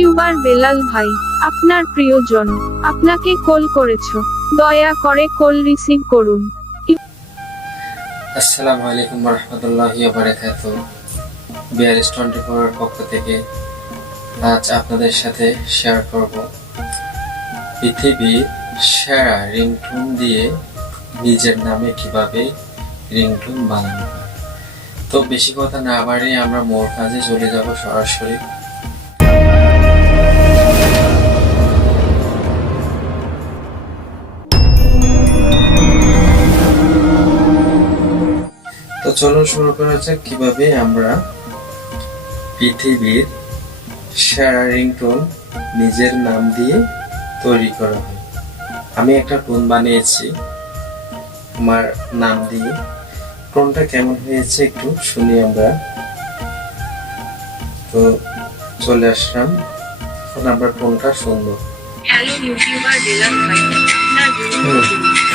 YouTuber Belal ভাই, আপনার প্রিয়জন আপনাকে কল করেছো, দয়া করে কল রিসিভ করুন। আসসালামু আলাইকুম ওয়া রাহমাতুল্লাহি ওয়া বারাকাতুহু। BRS24 এর পক্ষ থেকে আজ আপনাদের সাথে শেয়ার করব পৃথিবীর সেরা রিংটোন দিয়ে নিজের নামে কিভাবে রিংটোন বানানো হয়। তো বেশি কথা না বাড়িয়ে আমরা মূল কাজে চলে যাব সরাসরি। তো চলুন শুরু করা যাক কিভাবে আমরা পৃথিবীর সেরা রিংটোন নিজের নাম দিয়ে তৈরি করা হয়। আমি একটা টোন বানিয়েছি আমার নাম দিয়ে। টোনটা কেমন হয়েছে একটু শুনি আমরা। তো চলে আসলাম, এখন আমরা টোনটা শুনবো। হ্যালো ইউটিউবার বেলাল ভাই, আপনার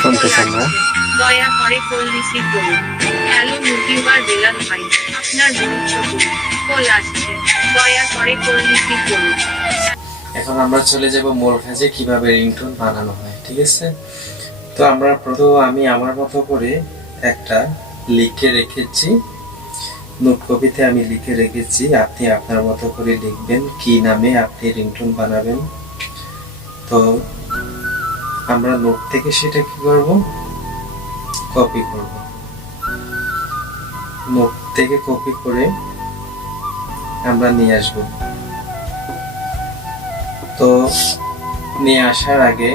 শুনতেছি আমরা। দয়া করে কল রিসিভ করুন। হ্যালো ইউটিউবার বেলাল ভাই, আপনার গুরুত্বপূর্ণ কল আসছে, দয়া করে কল রিসিভ করুন। এখন আমরা চলে যাব মূল কাজে কিভাবে রিংটোন বানানো হয়, ঠিক আছে? তো আমরা আমি আমার মতো করে একটা লিখে রেখেছি, নোট কপিতে আমি লিখে রেখেছি। আপনি আপনার মতো করে লিখবেন কি নামে আপনি রিংটোন বানাবেন। তো আমরা নোট থেকে সেটা কি করব, কপি করব। নোট থেকে কপি করে আমরা নিয়ে আসব। তো নিয়ে আসার আগে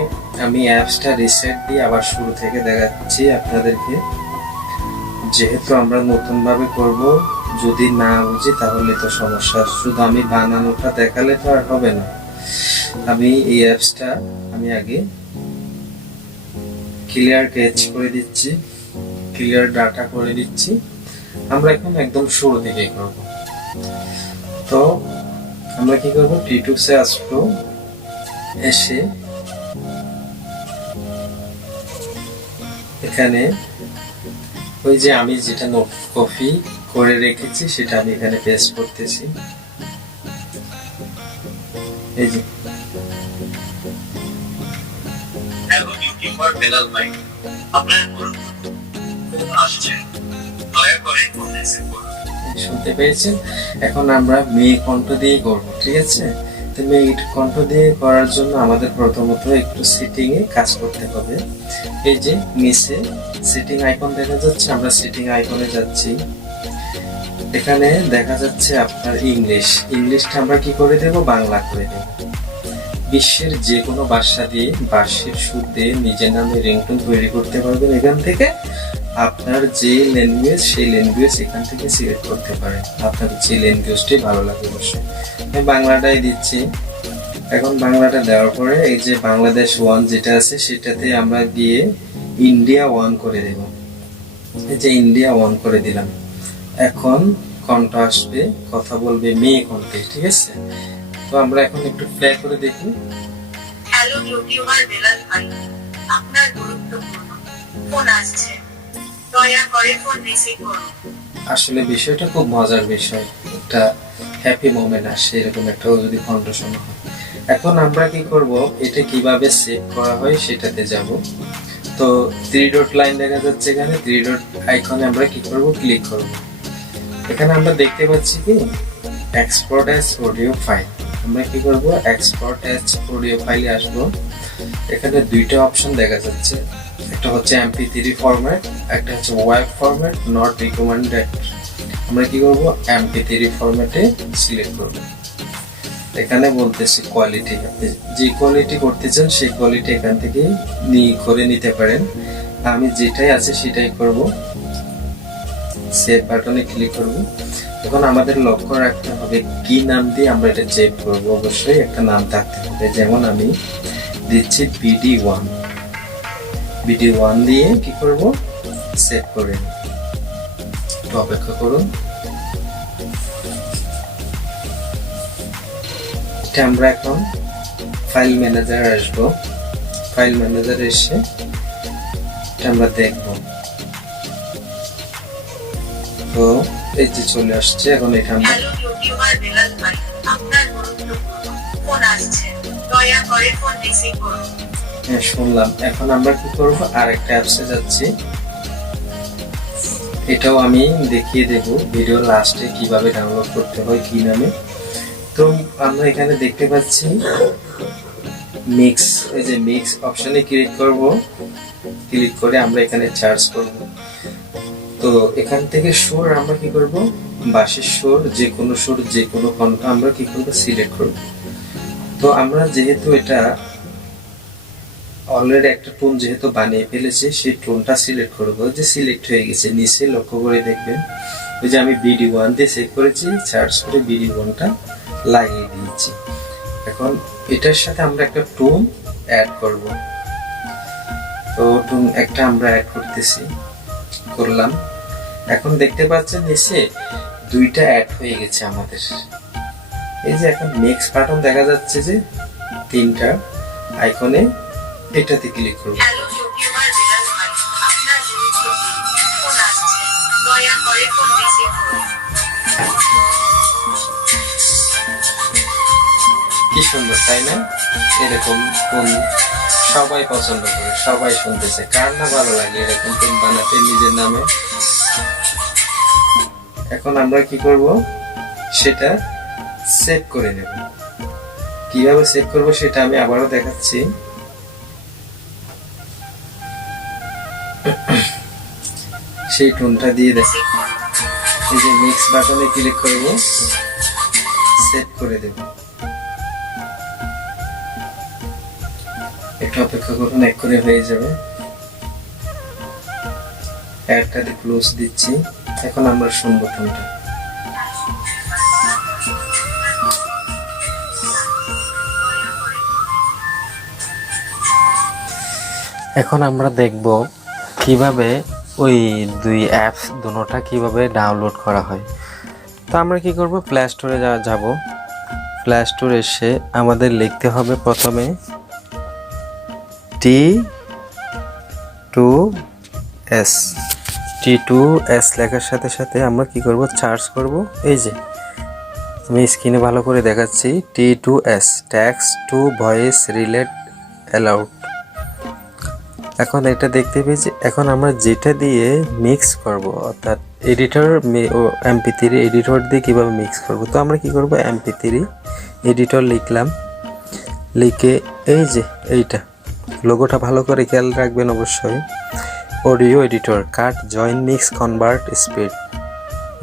আমি অ্যাপসটা রিসেট দিয়ে আবার শুরু থেকে দেখাচ্ছি আপনাদেরকে, যেহেতু আমরা নতুন ভাবে করব। যদি না বুঝি তাহলে তো সমস্যা, শুধু আমি বানানোটা দেখালে তো আর হবে না। আমি এই অ্যাপসটা আগে ক্লিয়ার ক্যাচ করে দিচ্ছি, ক্লিয়ার ডাটা করে দিচ্ছি। আমরা এখন একদম শুরু থেকে করব। তো আমরা কি করব, টিউটোসে আসবো, এসে এখানে ওই যে আমি যেটা নোট কপি করে রেখেছি সেটা আমি এখানে পেস্ট করতেছি। এই যে হ্যালো ইউটিউবার বেলাল ভাই, আপনার গুরুত্বপূর্ণ আসছে, দয়া করে কল রিসিভ করুন। শুনতে পেয়েছেন? এখন আমরা মেয়ে কণ্ঠ দিয়ে করব, ঠিক আছে? তো মেয়ে কণ্ঠ দিয়ে করার জন্য আমাদের প্রথমত একটু সেটিং এ কাজ করতে হবে। এই যে নিচে সেটিং আইকন দেখা যাচ্ছে, আমরা সেটিং আইকনে যাচ্ছি। এখানে দেখা যাচ্ছে আপনার ইংলিশটা আমরা কি করে দেব, বাংলা করে দেব। বিশ্বের যে কোনো ভাষা দিয়ে বাঁশির সুর দিয়ে নিজের নামে রিংটোন তৈরি করতে পারবেন। এখান থেকে আপনার যে ল্যাঙ্গুয়েজ সেই ল্যাঙ্গুয়েজ এখান থেকে সিলেক্ট করতে পারেন, আপনার যে ল্যাঙ্গুয়েজটি ভালো লাগে অবশ্যই। আমি বাংলাটাই দিচ্ছি। এখন বাংলাটা দেওয়ার পরে এই যে বাংলাদেশ 1 যেটা আছে সেটাতে আমরা গিয়ে ইন্ডিয়া 1 করে দেব। এই যে ইন্ডিয়া 1 করে দিলাম। এখন কণ্ঠ আসবে, কথা বলবে মেয়ে কণ্ঠে, ঠিক আছে? তো আমরা এখন একটু প্লে করে দেখি। হ্যালো ইউটিউবার বেলাল ভাই, আপনার গুরুত্বপূর্ণ ফোন আসছে, দয়া করে ফোন রিসিভ করুন। আসলে বিষয়টা খুব মজার বিষয়, একটা হ্যাপি মোমেন্ট আসে এরকম একটা যদি কণ্ঠ শোনা হয়। এখন আমরা কি করব, এটা কিভাবে সেভ করা হয় সেটাতে যাব। তো 3 ডট লাইন দেখা যাচ্ছে, এখানে 3 ডট আইকনে আমরা কি করব, ক্লিক করব। এখানে আমরা দেখতে পাচ্ছি কি এক্সপোর্ট অ্যাজ অডিও ফাইল। আমরা কি করব, এক্সপোর্ট অ্যাজ অডিও ফাইলে আসব। এখানে দুইটা অপশন দেখা যাচ্ছে, একটা হচ্ছে MP3 ফরম্যাট, একটা হচ্ছে ওয়েব ফরম্যাট, নট রিকমেন্ডেড। আমরা কি করব, MP3 ফরম্যাটে সিলেক্ট করব। এখানে বলতেছি কোয়ালিটি, আপনি যে কোয়ালিটি করতে চান সেই কোয়ালিটি এখান থেকে করে নিতে পারেন। আমি যেটাই আছে সেটাই করব। সেভ বাটনে ক্লিক করব। এখন আমাদের লক্ষ্য রাখতে হবে কি নাম দিয়ে আমরা এটা সেভ করব। অবশ্যই একটা নাম থাকতে হবে, যেমন আমি দিচ্ছি BD1 দিয়ে কি করব, সেভ করে একটু অপেক্ষা করুন। এটা আমরা এখন ফাইল ম্যানেজার আসব। ফাইল ম্যানেজার এসে এটা আমরা দেখব। তো এই যে চলে আসছে। এখন এটা আমরা হ্যালো ইউটিউবার বেলাল ভাই, আপনার গুরুত্বপূর্ণ ফোন আসছে, দয়া করে ফোন রিসিভ করুন। হ্যাঁ, শুনলাম। এখন আমরা কি করব, আরেকটা অ্যাপসে যাচ্ছি। এটাও আমি দেখিয়ে দেব ভিডিও লাস্টে কিভাবে ডাউনলোড করতে হয়, কি নামে। তো আমরা এখানে দেখতে পাচ্ছি মিক্স, এই যে মিক্স অপশনে ক্লিক করব। ক্লিক করে আমরা এখানে চার্জ করব। তো এখান থেকে সুর আমরা কি করব, বাঁশির সুর, যে কোনো সুর, যে কোনো কণ্ঠ আমরা কি করব, সিলেক্ট করব। তো আমরা যেহেতু এটা অলরেডি একটা টোন যেহেতু বানিয়ে ফেলেছি, সেই টোনটা সিলেক্ট করব। যে সিলেক্ট হয়ে গেছে, নিচে লক্ষ্য করে দেখবেন ওই যে আমি BD1 দিয়ে সেভ করেছি, সার্চ করে BD1টা লাগিয়ে দিয়েছি। এখন এটার সাথে আমরা একটা টোন অ্যাড করব। তো টোন একটা আমরা অ্যাড করলাম। এখন দেখতে পাচ্ছেন নিচে দুইটা অ্যাড হয়ে গেছে আমাদের। এই যে এখন মিক্স বাটন দেখা যাচ্ছে, যে তিনটা আইকনে, এটাতে ক্লিক করব। হ্যালো ইউটিউবার বিলাল ভাই, আপনার গুরুত্বপূর্ণ ফোন আসছে, দয়া করে ফোন রিসিভ করুন। কি সুন্দর, তাই না? এরকম টোন সবাই পছন্দ করে, সবাই শুনতেছে। কার না ভালো লাগে এরকম টোন বানাতে নিজের নামে? এখন আমরা কি করব, সেটা সেভ করে নেব। কিভাবে সেভ করব সেটা আমি আবারও দেখাচ্ছি। সেই টোনটা দিয়ে দেখ, এই যে মিক্স বাটনে ক্লিক করব, সেভ করে দেব। একটু অপেক্ষা করুন, এক্ষুনি হয়ে যাবে। অ্যাডটাতে ক্লোজ দিচ্ছি। এখন আমরা শুনবো টোনটা। এখন আমরা দেখব কিভাবে ওই দুই অ্যাপস দুটোটা কিভাবে ডাউনলোড করা হয়। তো আমরা কি করব, প্লে স্টোরে যাব। প্লে স্টোরে এসে আমাদের লিখতে হবে প্রথমে T2S। T2S লেখার সাথে সাথে আমরা কি করব, সার্চ করব। এই যে আমি স্ক্রিনে ভালো করে দেখাচ্ছি, T2S text to voice relate allowed. এখন এটা দেখতে পেয়েছি। এখন আমরা যেটা দিয়ে মিক্স করব, অর্থাৎ এডিটর MP3 এডিটর দিয়ে কিভাবে মিক্স করব। তো আমরা কি করব, MP3 এডিটর লিখলাম। লিখে এই যে এইটা লোগোটা ভালো করে খেয়াল রাখবেন অবশ্যই। অডিও এডিটর, কাট, জয়েন, মিক্স, কনভার্ট, স্পিড,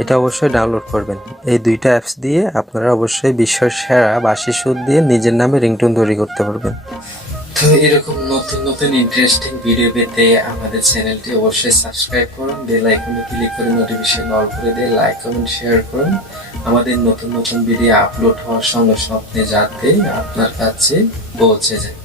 এটা অবশ্যই ডাউনলোড করবেন। এই দুইটা অ্যাপস দিয়ে আপনারা অবশ্যই বিশ্বের সেরা বাঁশির সুর দিয়ে নিজের নামে রিংটোন তৈরি করতে পারবেন। তো এরকম নতুন নতুন ইন্টারেস্টিং ভিডিও পেতে আমাদের চ্যানেলটি অবশ্যই সাবস্ক্রাইব করুন, বেল আইকনে ক্লিক করে নোটিফিকেশন অল করে দিয়ে লাইক, কমেন্ট, শেয়ার করুন। আমাদের নতুন নতুন ভিডিও আপলোড হওয়ার সঙ্গে সঙ্গে যাতে আপনার কাছে পৌঁছে যায়।